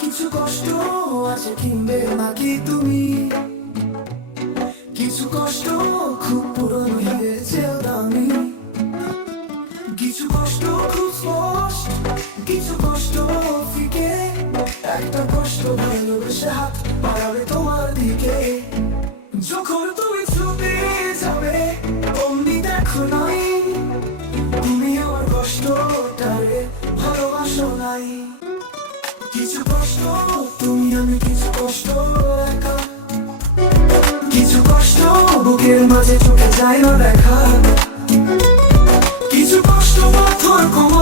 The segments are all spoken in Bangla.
কিছু কষ্ট আছে কিনবে নাকি তুমি? কিছু কষ্ট খুব পুরনো হয়েছে দামি। কিছু কষ্ট খুব স্পষ্ট, কিছু কষ্ট ফিকে। একটা কষ্ট ভালোবেসে হাত বাড়াবে তোমার দিকে। যখন তুমি ছুটে যাবে, অমনি দেখো নাই। তুমি আমার কষ্টটারে ভালোবাসো নাই। কষ্ট তুমি আমি কিছু কষ্ট একা। কিছু কষ্ট বুকের মাঝে চোখে যায় দেখা। কিছু কষ্ট পাথর কোমল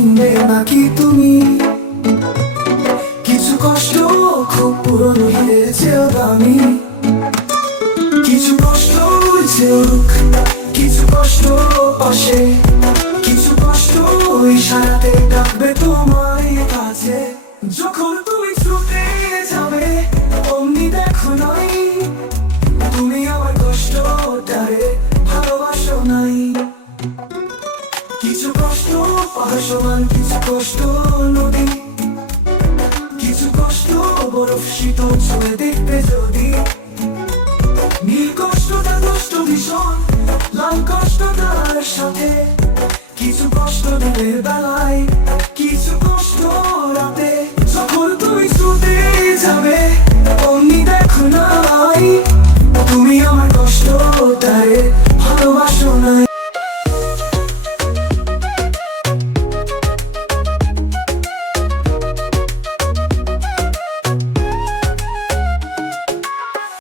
কিনবে নাকি তুমি? কিছু কষ্ট খুব পুরনো হয়েছে দামি। কিছু কষ্ট হয়েছে কিছু কষ্ট পাশে। কিছু কষ্ট ইশারাতে ডাকবে তোমার কাছে। যখন পাহাড় কিছু কষ্ট নদী, কিছু কিছু কষ্ট দিনের বেলায়, কিছু কষ্ট রাতে। যখন তুমি শুতে যাবে, অমনি দেখো নাই